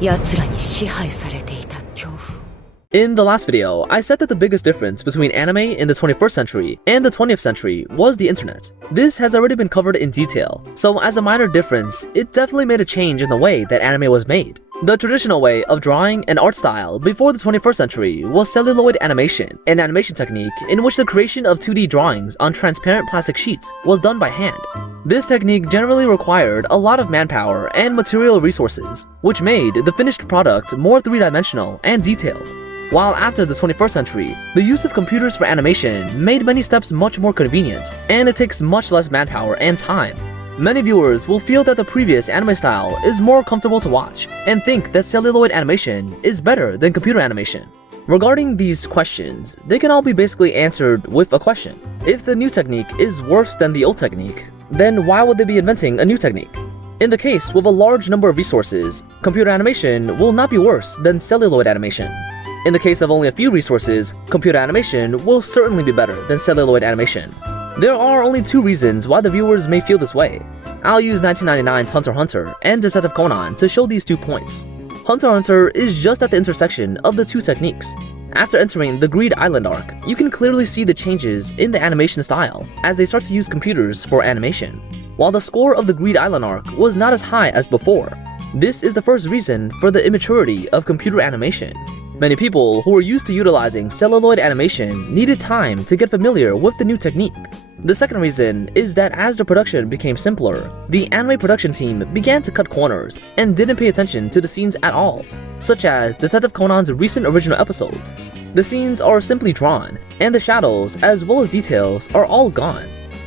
奴らに支配されていた恐怖。 In the last video, I said that the biggest difference between anime in the 21st century and the 20th century was the internet. This has already been covered in detail, so as a minor difference, it definitely made a change in the way that anime was made. The traditional way of drawing and art style before the 21st century was celluloid animation, an animation technique in which the creation of 2D drawings on transparent plastic sheets was done by hand. This technique generally required a lot of manpower and material resources, which made the finished product more three-dimensional and detailed. While after the 21st century, the use of computers for animation made many steps much more convenient, and it takes much less manpower and time. Many viewers will feel that the previous anime style is more comfortable to watch, and think that celluloid animation is better than computer animation. Regarding these questions, they can all be basically answered with a question. If the new technique is worse than the old technique, then why would they be inventing a new technique? In the case with a large number of resources, computer animation will not be worse than celluloid animation. In the case of only a few resources, computer animation will certainly be better than celluloid animation. There are only two reasons why the viewers may feel this way. I'll use 1999's Hunterxhunter and Detective Conan to show these 2 points. Hunterxhunter is just at the intersection of the 2 techniques. After entering the Greed Island arc, you can clearly see the changes in the animation style as they start to use computers for animation. While the score of the Greed Island arc was not as high as before, this is the first reason for the immaturity of computer animation. Many people who were used to utilizing celluloid animation needed time to get familiar with the new technique. The second reason is that as the production became simpler, the anime production team began to cut corners and didn't pay attention to the scenes at all, such as Detective Conan's recent original episodes. The scenes are simply drawn, and the shadows as well as details are all gone.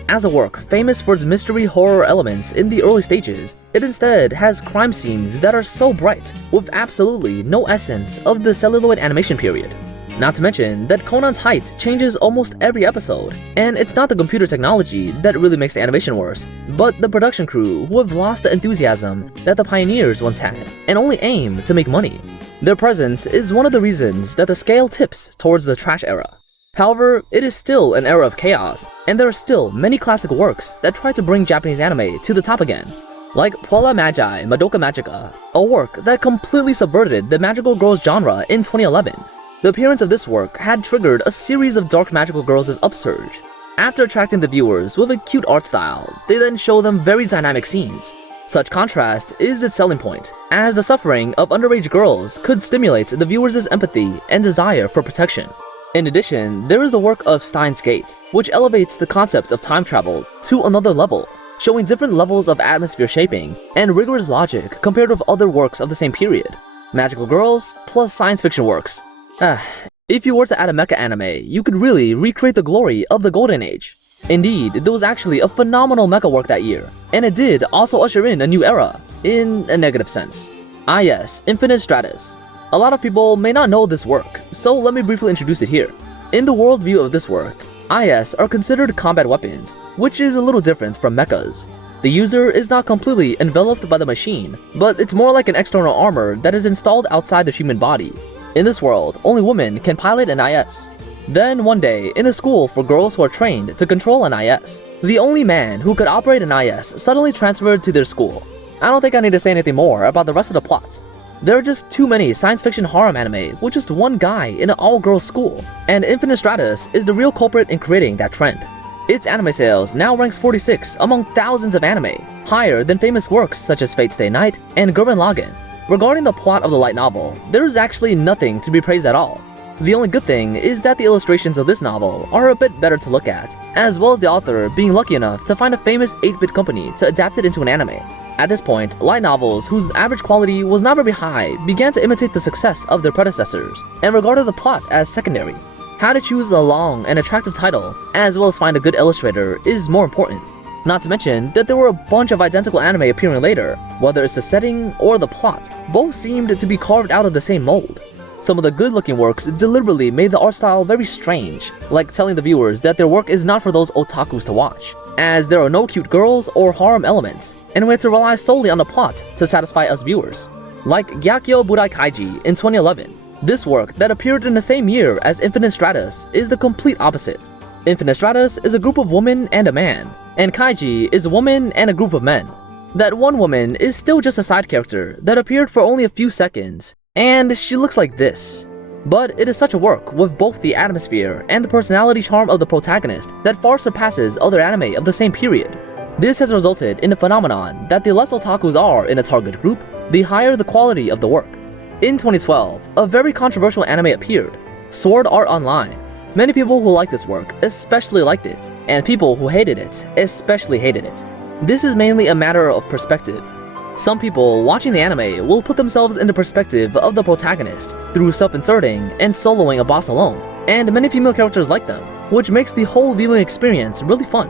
As a work famous for its mystery horror elements in the early stages, it instead has crime scenes that are so bright, with absolutely no essence of the celluloid animation period. Not to mention that Conan's height changes almost every episode, and it's not the computer technology that really makes the animation worse, but the production crew who have lost the enthusiasm that the pioneers once had, and only aim to make money. Their presence is one of the reasons that the scale tips towards the trash era. However, it is still an era of chaos, and there are still many classic works that try to bring Japanese anime to the top again. Like puellamagi, madokamagica, a work that completely subverted the magical girls genre in 2011. The appearance of this work had triggered a series of dark magical girls' upsurge. After attracting the viewers with a cute art style, they then show them very dynamic scenes. Such contrast is its selling point, as the suffering of underage girls could stimulate the viewers' empathy and desire for protection. In addition, there is the work of Steinsgate, which elevates the concept of time travel to another level, showing different levels of atmosphere shaping and rigorous logic compared with other works of the same period. Magical girls plus science fiction works. If you were to add a mecha anime, you could really recreate the glory of the Golden Age. Indeed, there was actually a phenomenal mecha work that year, and it did also usher in a new era, in a negative sense. Yes, Infinite Stratus. A lot of people may not know this work, so let me briefly introduce it here. In the worldview of this work, IS are considered combat weapons, which is a little different from mechas. The user is not completely enveloped by the machine, but it's more like an external armor that is installed outside the human body. In this world, only women can pilot an IS. Then one day, in a school for girls who are trained to control an IS, the only man who could operate an IS suddenly transferred to their school. I don't think I need to say anything more about the rest of the plot. There are just too many science fiction harem anime with just one guy in an all-girls school, and Infinite Stratus is the real culprit in creating that trend. Its anime sales now ranks 46 among thousands of anime, higher than famous works such as Fate Stay Night and Gurren Lagann. Regarding the plot of the light novel, there is actually nothing to be praised at all. The only good thing is that the illustrations of this novel are a bit better to look at, as well as the author being lucky enough to find a famous 8-bit company to adapt it into an anime. At this point, light novels whose average quality was not very high began to imitate the success of their predecessors, and regarded the plot as secondary. How to choose a long and attractive title, as well as find a good illustrator, is more important. Not to mention that there were a bunch of identical anime appearing later, whether it's the setting or the plot, both seemed to be carved out of the same mold. Some of the good-looking works deliberately made the art style very strange, like telling the viewers that their work is not for those otakus to watch, as there are no cute girls or harem elements, and we had to rely solely on the plot to satisfy us viewers. Like Gyakyo Burai Kaiji in 2011, this work that appeared in the same year as Infinite Stratus is the complete opposite. Infinite Stratus is a group of women and a man, and Kaiji is a woman and a group of men. That one woman is still just a side character that appeared for only a few seconds, and she looks like this. But it is such a work with both the atmosphere and the personality charm of the protagonist that far surpasses other anime of the same period. This has resulted in a phenomenon that the less otakus are in a target group, the higher the quality of the work. In 2012, a very controversial anime appeared, Sword Art Online. Many people who liked this work especially liked it, and people who hated it especially hated it. This is mainly a matter of perspective. Some people watching the anime will put themselves in the perspective of the protagonist through self-inserting and soloing a boss alone, and many female characters like them, which makes the whole viewing experience really fun.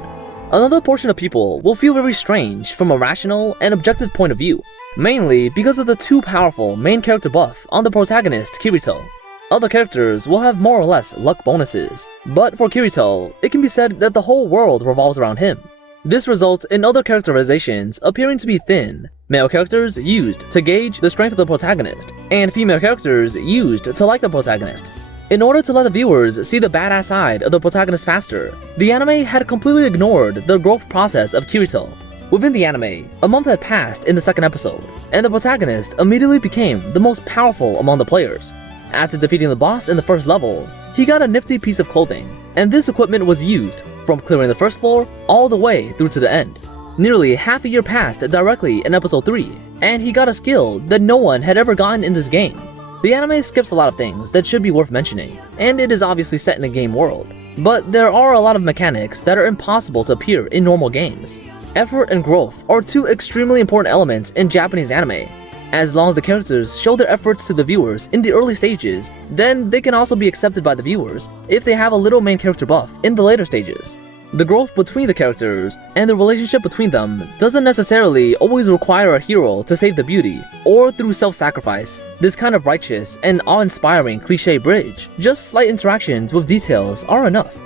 Another portion of people will feel very strange from a rational and objective point of view, mainly because of the too powerful main character buff on the protagonist Kirito. Other characters will have more or less luck bonuses, but for Kirito, it can be said that the whole world revolves around him. This results in other characterizations appearing to be thin, male characters used to gauge the strength of the protagonist, and female characters used to like the protagonist. In order to let the viewers see the badass side of the protagonist faster, the anime had completely ignored the growth process of Kirito. Within the anime, a month had passed in the second episode, and the protagonist immediately became the most powerful among the players. After defeating the boss in the first level, he got a nifty piece of clothing, and this equipment was used from clearing the first floor all the way through to the end. Nearly half a year passed directly in episode 3, and he got a skill that no one had ever gotten in this game. The anime skips a lot of things that should be worth mentioning, and it is obviously set in a game world, but there are a lot of mechanics that are impossible to appear in normal games. Effort and growth are two extremely important elements in Japanese anime. As long as the characters show their efforts to the viewers in the early stages, then they can also be accepted by the viewers if they have a little main character buff in the later stages. The growth between the characters and the relationship between them doesn't necessarily always require a hero to save the beauty, or through self-sacrifice, this kind of righteous and awe-inspiring cliché bridge. Just slight interactions with details are enough.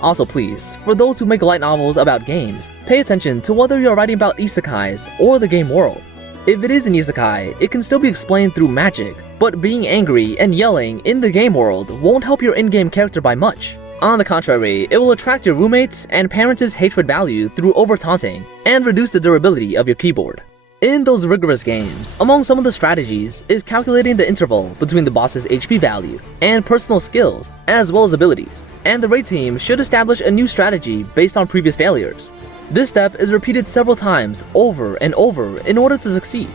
Also please, for those who make light novels about games, pay attention to whether you're writing about isekais or the game world. If it is an isekai, it can still be explained through magic, but being angry and yelling in the game world won't help your in-game character by much. On the contrary, it will attract your roommates and parents' hatred value through over-taunting, and reduce the durability of your keyboard. In those rigorous games, among some of the strategies is calculating the interval between the boss's HP value and personal skills, as well as abilities, and the raid team should establish a new strategy based on previous failures. This step is repeated several times over and over in order to succeed.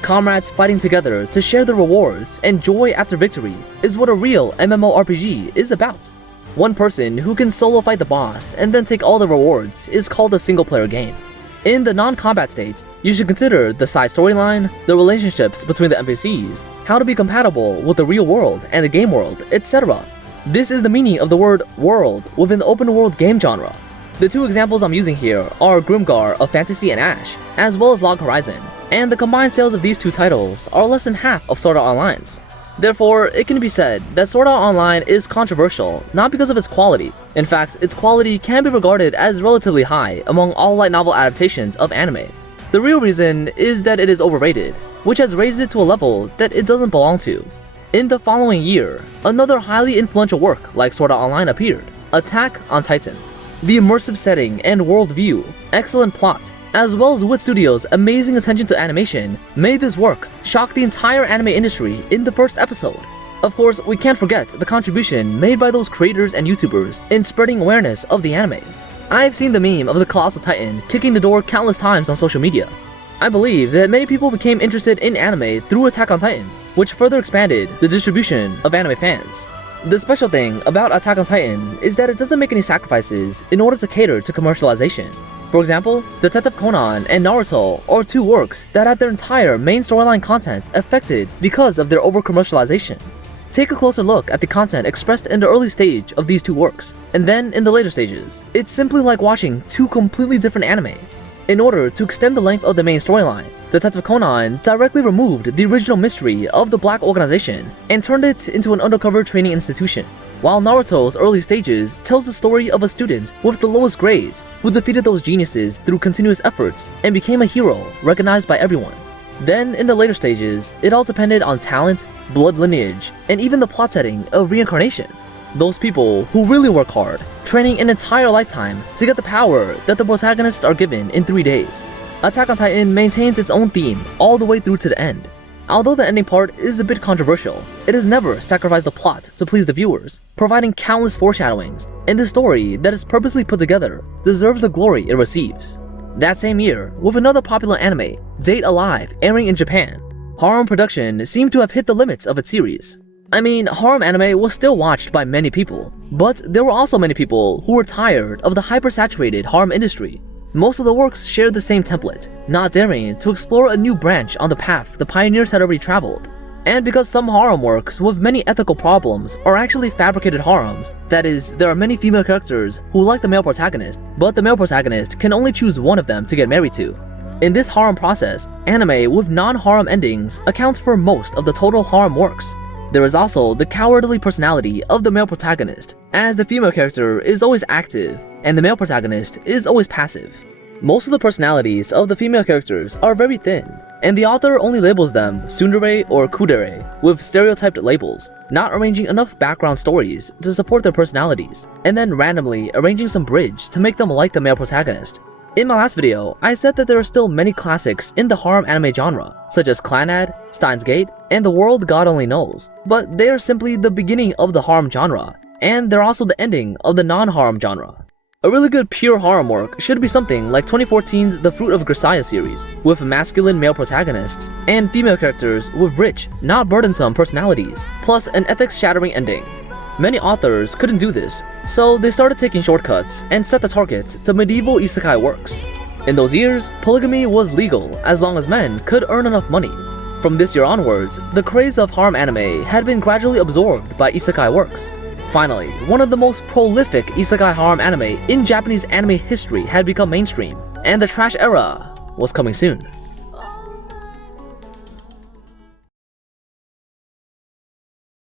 Comrades fighting together to share the rewards and joy after victory is what a real MMORPG is about. One person who can solo fight the boss and then take all the rewards is called a single player game. In the non-combat state, you should consider the side storyline, the relationships between the NPCs, how to be compatible with the real world and the game world, etc. This is the meaning of the word world within the open world game genre. The two examples I'm using here are Grimgar of Fantasy and Ash, as well as Log Horizon, and the combined sales of these two titles are less than half of Sword Art Online's. Therefore, it can be said that Sword Art Online is controversial, not because of its quality. In fact, its quality can be regarded as relatively high among all light novel adaptations of anime. The real reason is that it is overrated, which has raised it to a level that it doesn't belong to. In the following year, another highly influential work like Sword Art Online appeared, Attack on Titan. The immersive setting and worldview, excellent plot, as well as Wit Studios' amazing attention to animation made this work shock the entire anime industry in the first episode. Of course, we can't forget the contribution made by those creators and YouTubers in spreading awareness of the anime. I've seen the meme of the Colossal Titan kicking the door countless times on social media. I believe that many people became interested in anime through Attack on Titan, which further expanded the distribution of anime fans. The special thing about Attack on Titan is that it doesn't make any sacrifices in order to cater to commercialization. For example, Detective Conan and Naruto are two works that had their entire main storyline content affected because of their over-commercialization. Take a closer look at the content expressed in the early stage of these two works, and then in the later stages. It's simply like watching two completely different anime. In order to extend the length of the main storyline, Detective Conan directly removed the original mystery of the Black Organization and turned it into an undercover training institution, while Naruto's early stages tells the story of a student with the lowest grades who defeated those geniuses through continuous efforts and became a hero recognized by everyone. Then, in the later stages, it all depended on talent, blood lineage, and even the plot setting of reincarnation. Those people who really work hard, training an entire lifetime to get the power that the protagonists are given in 3 days. Attack on Titan maintains its own theme all the way through to the end. Although the ending part is a bit controversial, it has never sacrificed the plot to please the viewers, providing countless foreshadowings, and the story that is purposely put together deserves the glory it receives. That same year, with another popular anime, Date Alive, airing in Japan, harem production seemed to have hit the limits of its series. I mean, harem anime was still watched by many people, but there were also many people who were tired of the hypersaturated harem industry. Most of the works shared the same template, not daring to explore a new branch on the path the pioneers had already traveled. And because some harem works with many ethical problems are actually fabricated harems, that is, there are many female characters who like the male protagonist, but the male protagonist can only choose one of them to get married to. In this harem process, anime with non-harem endings accounts for most of the total harem works. There is also the cowardly personality of the male protagonist, as the female character is always active and the male protagonist is always passive. Most of the personalities of the female characters are very thin, and the author only labels them tsundere or kudere with stereotyped labels, not arranging enough background stories to support their personalities, and then randomly arranging some bridge to make them like the male protagonist. In my last video, I said that there are still many classics in the harem anime genre, such as Clannad, Steinsgate, and The World God Only Knows, but they are simply the beginning of the harem genre, and they're also the ending of the non-harem genre. A really good pure harem work should be something like 2014's The Fruit of Grisaya series, with masculine male protagonists, and female characters with rich, not burdensome personalities, plus an ethics-shattering ending. Many authors couldn't do this, so they started taking shortcuts and set the target to medieval isekai works. In those years, polygamy was legal as long as men could earn enough money. From this year onwards, the craze of harem anime had been gradually absorbed by isekai works. Finally, one of the most prolific isekai harem anime in Japanese anime history had become mainstream, and the trash era was coming soon.